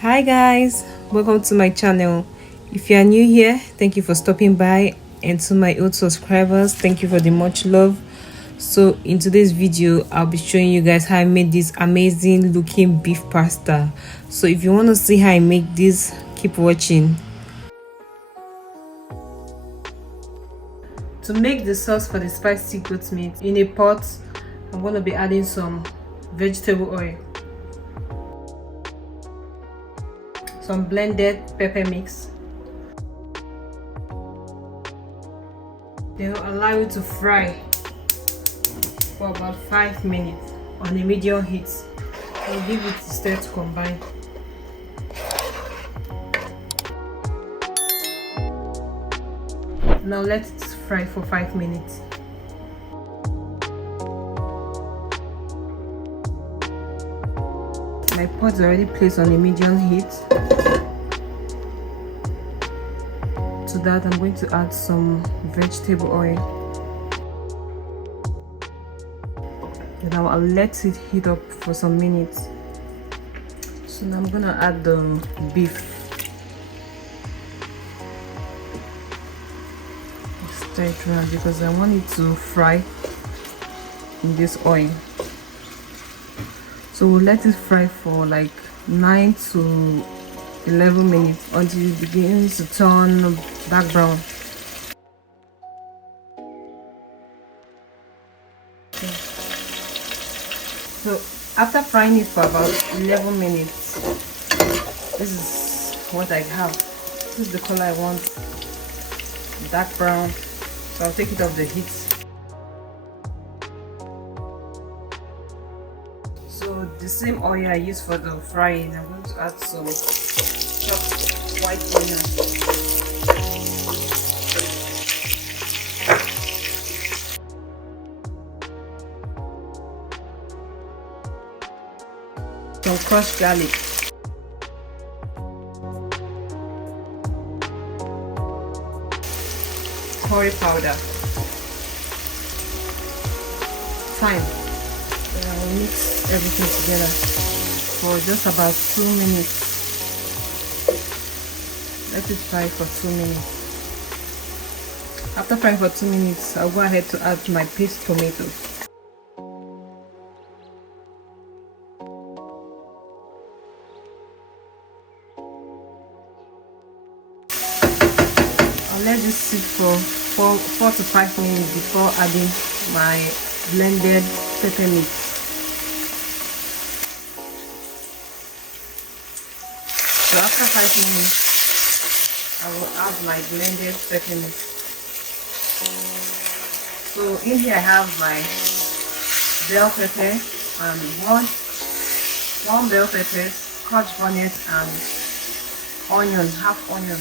Hi guys, welcome to my channel. If you are new here, thank you for stopping by, and to my old subscribers, thank you for the much love. So in today's video, I'll be showing you guys how I made this amazing looking beef pasta. So if you want to see how I make this, keep watching. To make the sauce for the spicy goat meat, in a pot I'm going to be adding some vegetable oil, some blended pepper mix. Then I'll allow it to fry for about 5 minutes on a medium heat. I'll give it a stir to combine. Now let it fry for 5 minutes. My pot is already placed on a medium heat. To that I'm going to add some vegetable oil. Then I'll let it heat up for some minutes. So now I'm gonna add the beef. Stir it around because I want it to fry in this oil. So we'll let it fry for like 9 to 11 minutes until it begins to turn dark brown. Okay. So after frying it for about 11 minutes, this is what I have. This is the color I want, dark brown. So I'll take it off the heat. So the same oil I used for the frying, I'm going to add some chopped white onion, some crushed garlic, curry powder, thyme. Then I will mix everything together for just about 2 minutes. Let it fry for 2 minutes. After frying for 2 minutes, I'll go ahead to add my paste tomatoes. I'll let this sit for 4 to 5 minutes before adding my blended pepper mix. So after 5 minutes, I will add my blended pepper mix. So in here I have my bell pepper and one bell pepper, scotch bonnet, and onion, half onion.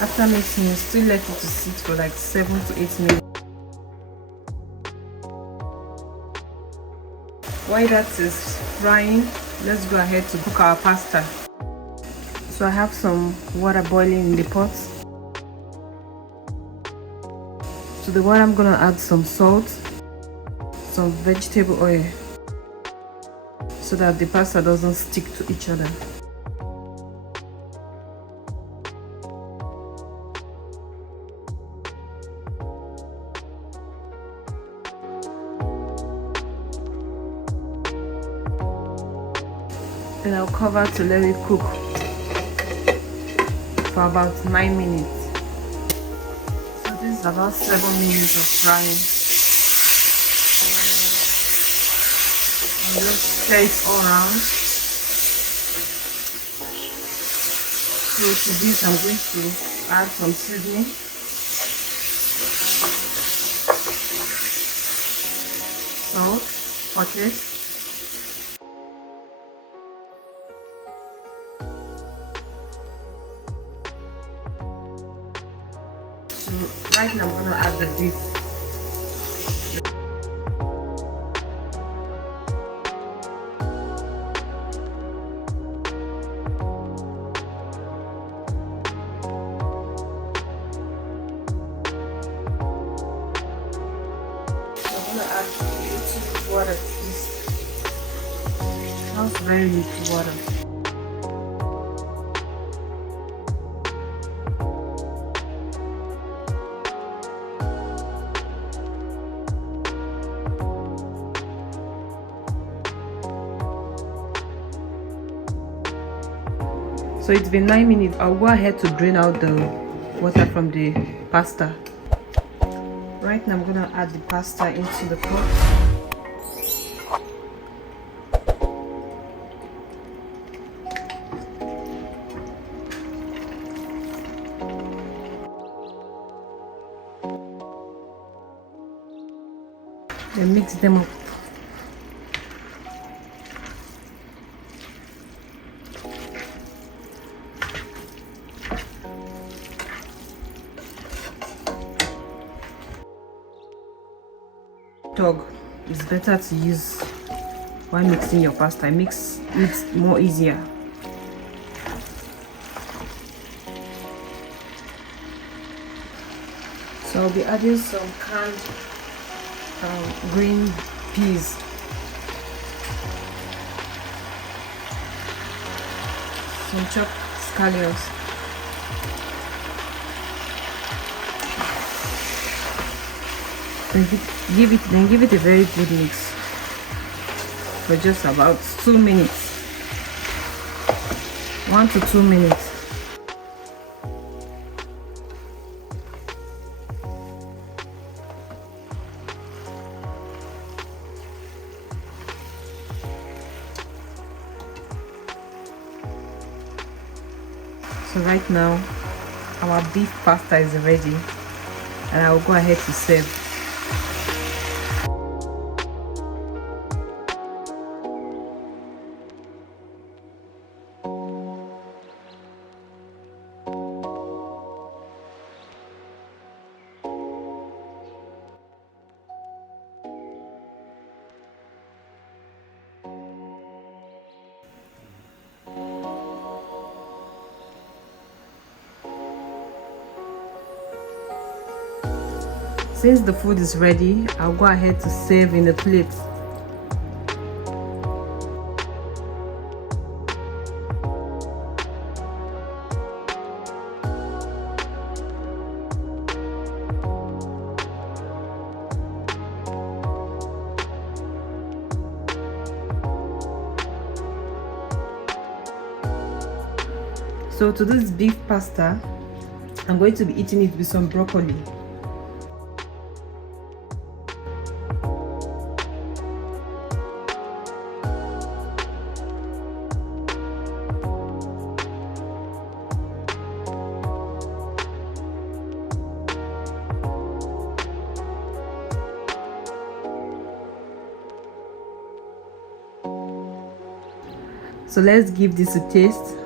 After mixing, you still let it to sit for like 7 to 8 minutes. While that is frying, let's go ahead to cook our pasta. So I have some water boiling in the pot. To the water I'm gonna add some salt, some vegetable oil, so that the pasta doesn't stick to each other. Then I'll cover to let it cook for about 9 minutes. So this is about 7 minutes of frying. I'll just stir it all around. So to this I'm going to add some seasoning. Salt, pepper. So right now I'm going to add the beef. water. Smells very milky water. So it's been 9 minutes. I'll go ahead to drain out the water from the pasta. Right now I'm gonna add the pasta into the pot. Then mix them up. Dog, it's better to use while mixing your pasta. It makes it more easier. So I'll be adding some canned green peas, some chopped scallions, then give it a very good mix for just about 2 minutes, 1 to 2 minutes. So right now our beef pasta is ready and I will go ahead to serve. Since the food is ready, I'll go ahead to serve in a plate. So to this beef pasta, I'm going to be eating it with some broccoli. So let's give this a taste.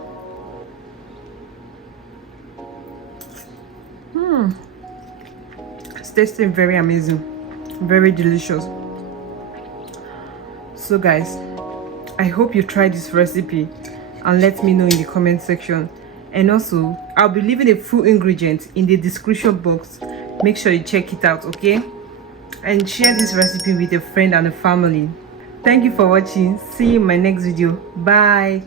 It's tasting very amazing, very delicious. So guys, I hope you try this recipe and let me know in the comment section. And also I'll be leaving a full ingredient in the description box. Make sure you check it out, okay? And share this recipe with a friend and a family. Thank you for watching. See you in my next video. Bye.